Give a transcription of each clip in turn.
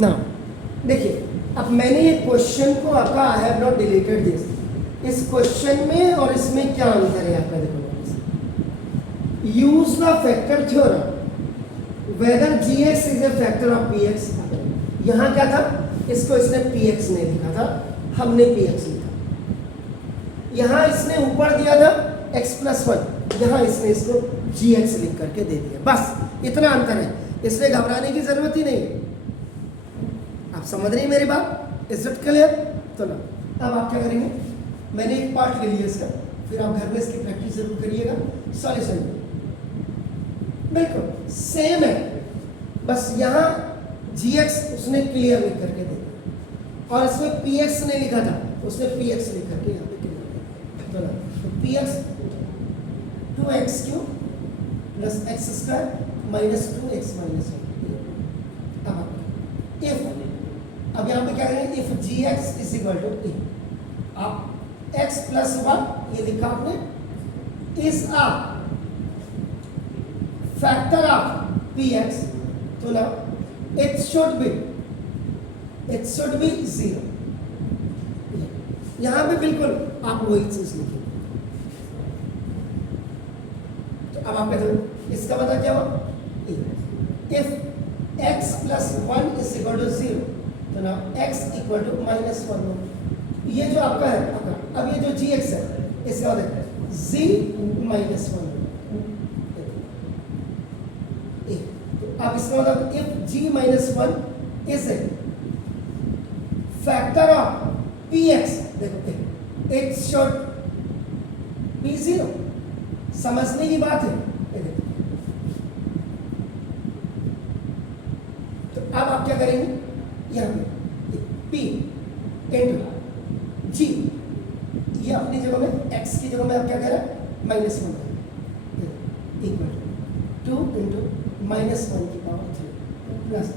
ना देखिए, अब मैंने ये क्वेश्चन को आपका I have not deleted this, इस क्वेश्चन में और इसमें क्या अंतर है आपका, देखो use the factor theorem whether gx is a factor of px। यहाँ क्या था, इसको इसने px नहीं लिखा था, हमने px लिखा। यहाँ इसने ऊपर दिया था x प्लस 1, यहाँ इसने इसको gx लिख करके दे दिया, बस इतना अंतर है, इसलिए घबराने की जरूरत ही नहीं है। आप समझ रहे हैं मेरी बात, इज इट क्लियर? तो ना अब आप क्या करेंगे, मैंने एक पार्ट ले लिया इसका, फिर आप घर में इसकी प्रैक्टिस जरूर करिएगा। सॉल्यूशन बिल्कुल सेम है, बस यहाँ gx उसने क्लियर लिख करके दे दिया और इसमें px ने लिखा था, उसने px लिख करके यहाँ पे क्लियर तो ना, तो px 2x cube plus x square minus 2x minus 1। अब इफ, अब यहाँ पे क्या करेंगे, if gx is equal to A, आप x प्लस 1 ये लिखा आपने, is a factor of px, तो ना it should be 0। यहां पे बिल्कुल आप वही चीज लिखेंगे। तो अब आप कहते हो इसका मतलब क्या हुआ, if x plus 1 is equal to 0, तो ना x इक्वल टू माइनस 1। ये जो आपका है आपका, अब ये जो gx है इसका मतलब z माइनस 1। अब इसका मतलब if g minus 1 is a factor of px, देखो it should be 0। समझने की बात है। तो अब आप क्या करेंगे, यहाँ पे p इंटू g, ये अपनी जगह में x की जगह में आप क्या कह रहे हैं, minus 1 equal to 2 into minus 1 की पावर 3 प्लस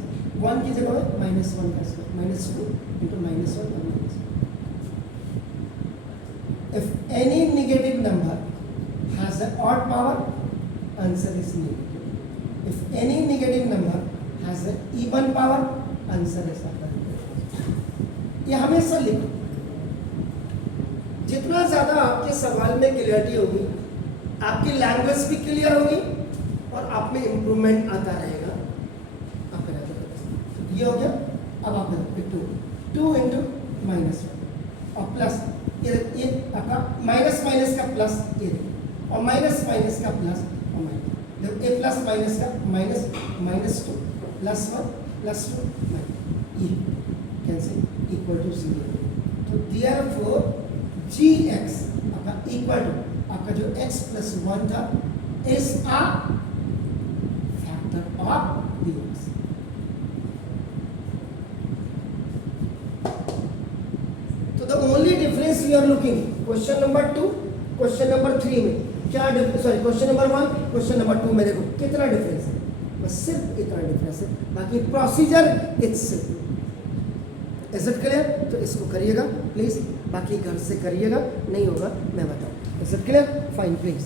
1 की जगह में माइनस 1 का स्क्वायर माइनस 2 इंटू माइनस 1 और minus 1। If any negative number has a odd power, answer is negative. If any negative number has a even power, answer is odd. ये हमेशा लिखो, जितना ज्यादा आपके सवाल में क्लियरिटी होगी, आपकी लैंग्वेज भी क्लियर होगी और आप में इंप्रूवमेंट आता रहेगा। आप ये हो गया। अब आप टू इंटू माइनस 1 और प्लस ये आपका माइनस माइनस का प्लस ये, और माइनस माइनस का प्लस और माइनस, ए प्लस माइनस का minus minus 2 plus 1 plus 2 minus, ये कैंसिल इक्वल टू 0। तो देयरफॉर gx आपका इक्वल टू आपका जो x प्लस 1 था इज अ of dx। तो the only difference we are looking question number 2 question number 3 में क्या difference, sorry question number 1 question number 2 में देखो कितना डिफरेंस है, बस सिर्फ इतना डिफरेंस है, बाकी procedure it's simple. Is it clear? तो इसको करिएगा प्लीज, बाकी घर से करिएगा, नहीं होगा मैं बताऊँ। Is it clear? Fine please.